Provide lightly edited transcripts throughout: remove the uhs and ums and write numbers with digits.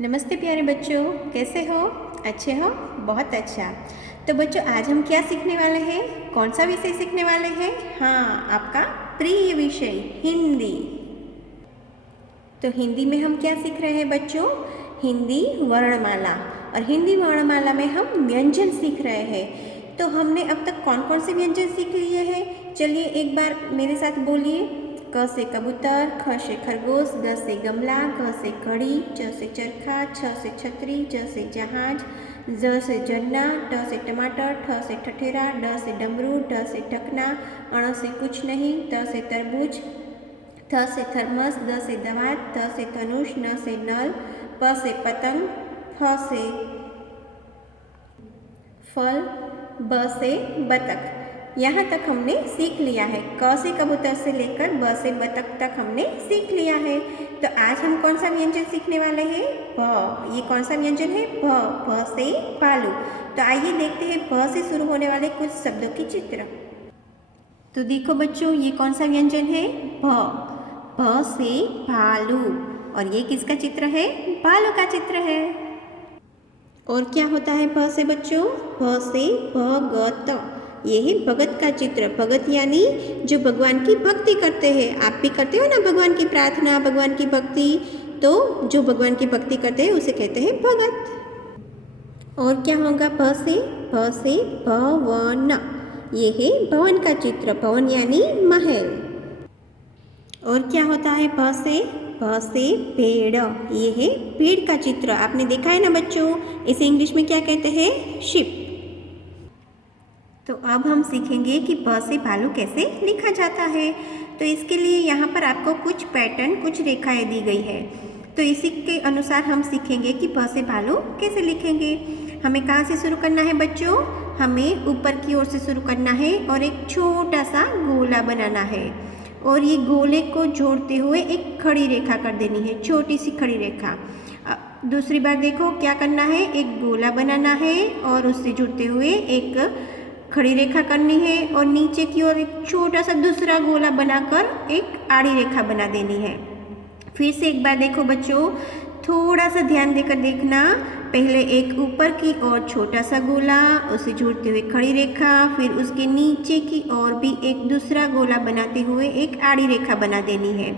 नमस्ते प्यारे बच्चों, कैसे हो? अच्छे हो? बहुत अच्छा। तो बच्चों, आज हम क्या सीखने वाले हैं? कौन सा विषय सीखने वाले हैं? हाँ, आपका प्रिय विषय हिंदी। तो हिंदी में हम क्या सीख रहे हैं बच्चों? हिंदी वर्णमाला। और हिंदी वर्णमाला में हम व्यंजन सीख रहे हैं। तो हमने अब तक कौन कौन से व्यंजन सीख लिए हैं? चलिए एक बार मेरे साथ बोलिए। क से कबूतर, ख से खरगोश, ग से गमला, घ से घड़ी, च से चरखा, छ से छतरी, ज से जहाज, ज से जन्ना, ट से टमाटर, ठ से ठठेरा, ड से डमरू, ढ से ढकना, अण से कुछ नहीं, त से तरबूज, थ से थर्मस, द से दवात, थ से धनुष, न से नल, प से पतंग, फ से फल, ब से बतख। यहाँ तक हमने सीख लिया है। क से कबूतर से लेकर ब से बतख तक हमने सीख लिया है। तो आज हम कौन सा व्यंजन सीखने वाले हैं? भ। ये कौन सा व्यंजन है? भ। भ से भालू। तो आइए देखते हैं भ से शुरू होने वाले कुछ शब्दों की चित्र। तो देखो बच्चों, ये कौन सा व्यंजन है? भ। भ से भालू। और ये किसका चित्र है? भालू का चित्र है। और क्या होता है भ से बच्चों? भ से भगत। ये है भगत का चित्र। भगत यानी जो भगवान की भक्ति करते हैं। आप भी करते हो ना भगवान की प्रार्थना, भगवान की भक्ति। तो जो भगवान की भक्ति करते हैं उसे कहते हैं भगत। और क्या होगा भ से? भ से भवन। ये है भवन का चित्र। भवन यानी महल। और क्या होता है भ से? भ से पेड़। ये है पेड़ का चित्र। आपने देखा है ना बच्चों? इसे इंग्लिश में क्या कहते हैं? शिप। तो अब हम सीखेंगे कि भ से भालू कैसे लिखा जाता है। तो इसके लिए यहाँ पर आपको कुछ पैटर्न, कुछ रेखाएं दी गई है। तो इसी के अनुसार हम सीखेंगे कि भ से भालू कैसे लिखेंगे। हमें कहाँ से शुरू करना है बच्चों? हमें ऊपर की ओर से शुरू करना है और एक छोटा सा गोला बनाना है। और ये गोले को जोड़ते हुए एक खड़ी रेखा कर देनी है, छोटी सी खड़ी रेखा। दूसरी बार देखो क्या करना है, एक गोला बनाना है और उससे जुड़ते हुए एक खड़ी रेखा करनी है और नीचे की ओर एक छोटा सा दूसरा गोला बनाकर एक आड़ी रेखा बना देनी है। फिर से एक बार देखो बच्चों, थोड़ा सा ध्यान देकर देखना। पहले एक ऊपर की ओर छोटा सा गोला, उसे जोड़ते हुए खड़ी रेखा, फिर उसके नीचे की ओर भी एक दूसरा गोला बनाते हुए एक आड़ी रेखा बना देनी है।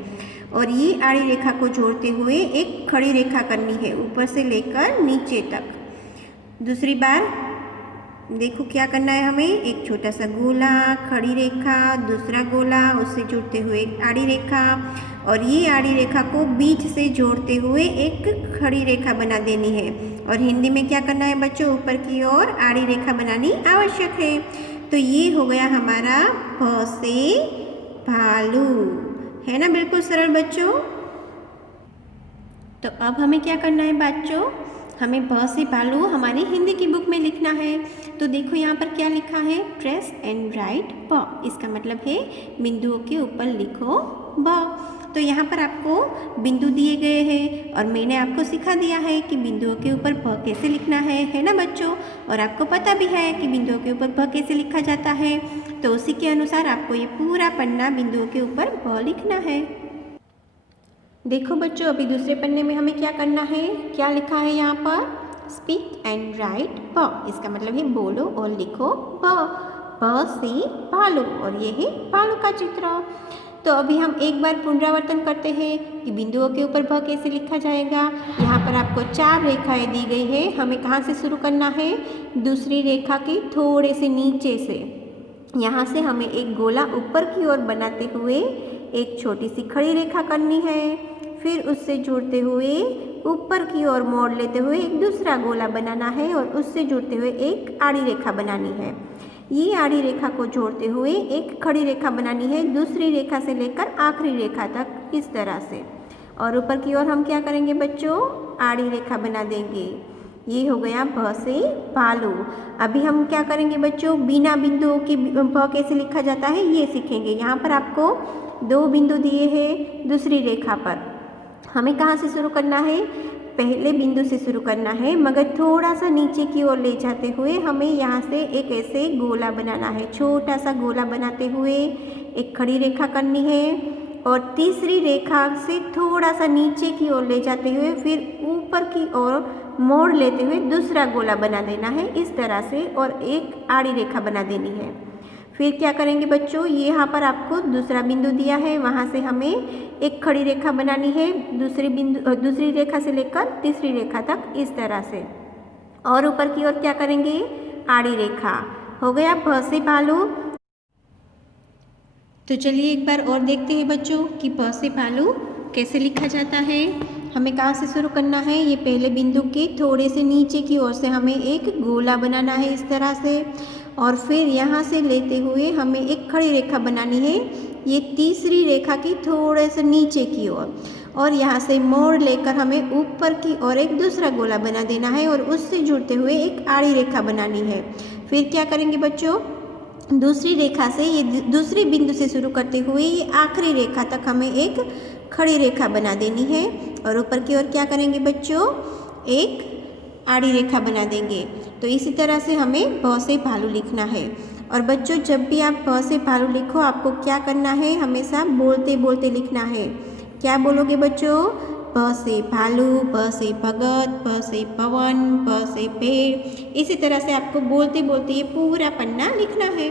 और ये आड़ी रेखा को जोड़ते हुए एक खड़ी रेखा करनी है ऊपर से लेकर नीचे तक। दूसरी बार देखो क्या करना है हमें, एक छोटा सा गोला, खड़ी रेखा, दूसरा गोला, उससे जुड़ते हुए एक आड़ी रेखा और ये आड़ी रेखा को बीच से जोड़ते हुए एक खड़ी रेखा बना देनी है। और हिंदी में क्या करना है बच्चों? ऊपर की ओर आड़ी रेखा बनानी आवश्यक है। तो ये हो गया हमारा भ से भालू। है ना बिल्कुल सरल बच्चों? तो अब हमें क्या करना है बच्चों? हमें भ से भालू हमारी हिंदी की बुक में लिखना है। तो देखो यहाँ पर क्या लिखा है? ट्रेस एंड राइट भ। इसका मतलब है बिंदुओं के ऊपर लिखो भ। तो यहाँ पर आपको बिंदु दिए गए हैं और मैंने आपको सिखा दिया है कि बिंदुओं के ऊपर भ कैसे लिखना है ना बच्चों? और आपको पता भी है कि बिंदुओं के ऊपर भ कैसे लिखा जाता है। तो उसी के अनुसार आपको ये पूरा पन्ना बिंदुओं के ऊपर भ लिखना है। देखो बच्चों, अभी दूसरे पन्ने में हमें क्या करना है? क्या लिखा है यहाँ पर? स्पीक एंड राइट भ। इसका मतलब है बोलो और लिखो भ। भ से भालू। और ये है भालू का चित्र। तो अभी हम एक बार पुनरावर्तन करते हैं कि बिंदुओं के ऊपर भ कैसे लिखा जाएगा। यहाँ पर आपको 4 रेखाएं दी गई है। हमें कहाँ से शुरू करना है? दूसरी रेखा के थोड़े से नीचे से। यहाँ से हमें एक गोला ऊपर की ओर बनाते हुए एक छोटी सी खड़ी रेखा करनी है। फिर उससे जुड़ते हुए ऊपर की ओर मोड़ लेते हुए एक दूसरा गोला बनाना है और उससे जुड़ते हुए एक आड़ी रेखा बनानी है। ये आड़ी रेखा को जोड़ते हुए एक खड़ी रेखा बनानी है दूसरी रेखा से लेकर आखिरी रेखा तक, इस तरह से। और ऊपर की ओर हम क्या करेंगे बच्चों? आड़ी रेखा बना देंगे। ये हो गया भ से भालू। अभी हम क्या करेंगे बच्चों? बिना बिंदुओं के भ कैसे लिखा जाता है ये सीखेंगे। यहाँ पर आपको 2 बिंदु दिए हैं दूसरी रेखा पर। हमें कहाँ से शुरू करना है? पहले बिंदु से शुरू करना है, मगर थोड़ा सा नीचे की ओर ले जाते हुए हमें यहाँ से एक ऐसे गोला बनाना है। छोटा सा गोला बनाते हुए एक खड़ी रेखा करनी है और तीसरी रेखा से थोड़ा सा नीचे की ओर ले जाते हुए फिर ऊपर की ओर मोड़ लेते हुए दूसरा गोला बना देना है इस तरह से, और एक आड़ी रेखा बना देनी है। फिर क्या करेंगे बच्चों, ये यहाँ पर आपको दूसरा बिंदु दिया है, वहाँ से हमें एक खड़ी रेखा बनानी है दूसरी रेखा से लेकर तीसरी रेखा तक इस तरह से, और ऊपर की ओर क्या करेंगे, आड़ी रेखा। हो गया भ से भालू। तो चलिए एक बार और देखते हैं बच्चों कि ब से भालू कैसे लिखा जाता है। हमें कहाँ से शुरू करना है, ये पहले बिंदु के थोड़े से नीचे की ओर से हमें एक गोला बनाना है इस तरह से, और फिर यहाँ से लेते हुए हमें एक खड़ी रेखा बनानी है ये तीसरी रेखा की थोड़े से नीचे की ओर, और यहाँ से मोड़ लेकर हमें ऊपर की ओर एक दूसरा गोला बना देना है और उससे जुड़ते हुए एक आड़ी रेखा बनानी है। फिर क्या करेंगे बच्चों, दूसरी रेखा से ये दूसरे बिंदु से शुरू करते हुए ये आखिरी रेखा तक हमें एक खड़ी रेखा बना देनी है, और ऊपर की ओर क्या करेंगे बच्चों, एक आड़ी रेखा बना देंगे। तो इसी तरह से हमें ब से भालू लिखना है। और बच्चों जब भी आप ब से भालू लिखो आपको क्या करना है, हमेशा बोलते बोलते लिखना है। क्या बोलोगे बच्चों, ब से भालू, ब से भगत, ब से पवन, ब से पेड़। इसी तरह से आपको बोलते बोलते ये पूरा पन्ना लिखना है।